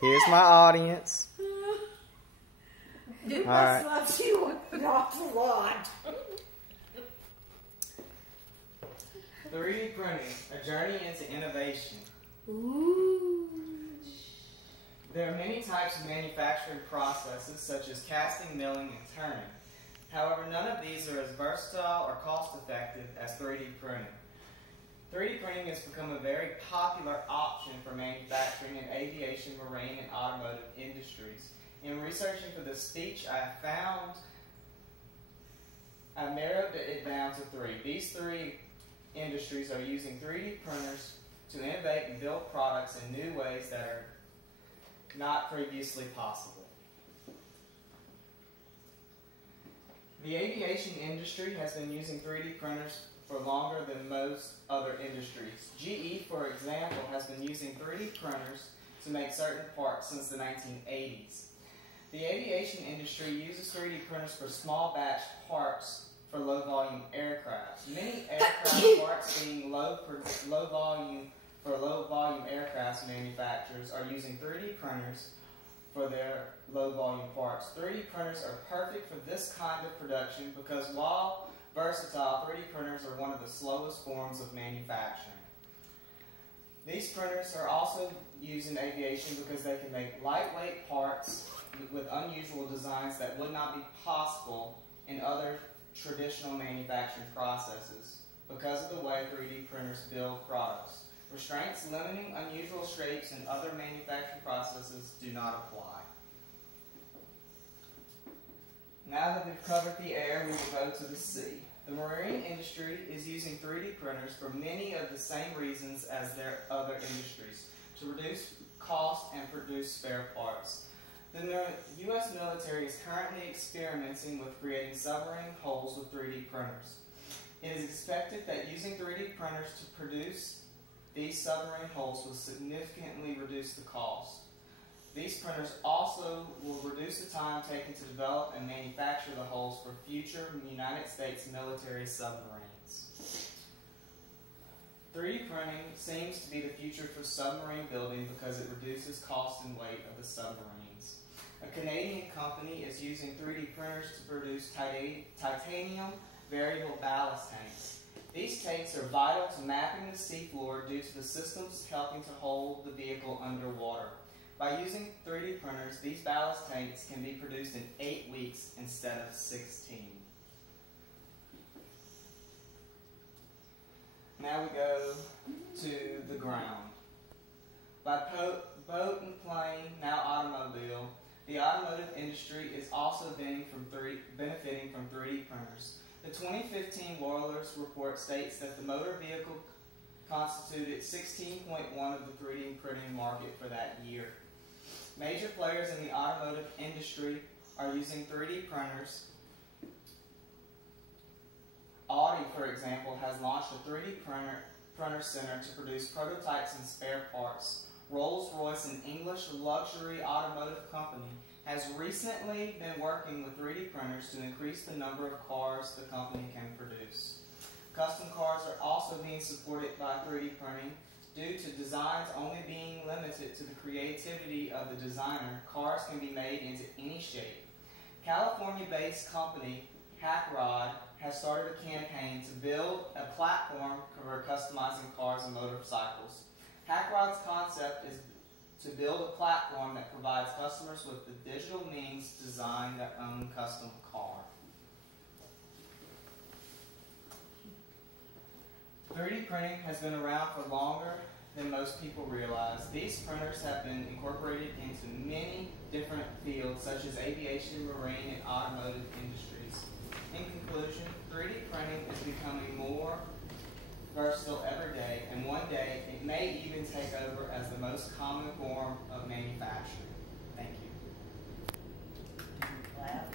Here's my audience. It All right. must love you an awful lot. 3D printing, a journey into innovation. Ooh. There are many types of manufacturing processes such as casting, milling, and turning. However, none of these are as versatile or cost-effective as 3D printing. 3D printing has become a very popular option for manufacturing in aviation, marine, and automotive industries. In researching for this speech, I narrowed it down to three. These three industries are using 3D printers to innovate and build products in new ways that are not previously possible. The aviation industry has been using 3D printers for longer than most other industries. GE, for example, has been using 3D printers to make certain parts since the 1980s. The aviation industry uses 3D printers for small batch parts for low volume aircraft. Many aircraft parts being low volume aircraft manufacturers are using 3D printers for their low volume parts. 3D printers are perfect for this kind of production because while versatile, 3D printers are one of the slowest forms of manufacturing. These printers are also used in aviation because they can make lightweight parts with unusual designs that would not be possible in other traditional manufacturing processes because of the way 3D printers build products. Restraints limiting unusual shapes in other manufacturing processes do not apply. Now that we've covered the air, we will go to the sea. The marine industry is using 3D printers for many of the same reasons as their other industries, to reduce cost and produce spare parts. The U.S. military is currently experimenting with creating submarine hulls with 3D printers. It is expected that using 3D printers to produce these submarine hulls will significantly reduce the cost. These printers also will reduce the time taken to develop and manufacture the hulls for future United States military submarines. 3D printing seems to be the future for submarine building because it reduces cost and weight of the submarines. A Canadian company is using 3D printers to produce titanium variable ballast tanks. These tanks are vital to mapping the seafloor due to the systems helping to hold the vehicle underwater. By using 3D printers, these ballast tanks can be produced in 8 weeks instead of 16. Now we go to the ground. By boat and plane, now automobile, the automotive industry is also benefiting from 3D printers. The 2015 Reuters report states that the motor vehicle constituted 16.1% of the 3D printing market for that year. Major players in the automotive industry are using 3D printers. Audi, for example, has launched a 3D printer center to produce prototypes and spare parts. Rolls-Royce, an English luxury automotive company, has recently been working with 3D printers to increase the number of cars the company can produce. Custom cars are also being supported by 3D printing. Due to designs only being limited to the creativity of the designer, cars can be made into any shape. California-based company Hackrod has started a campaign to build a platform for customizing cars and motorcycles. Hackrod's concept is to build a platform that provides customers with the digital means to design their own custom car. 3D printing has been around for longer than most people realize. These printers have been incorporated into many different fields such as aviation, marine, and automotive industries. In conclusion, 3D printing is becoming more versatile every day, and one day it may even take over as the most common form of manufacturing. Thank you. Clap.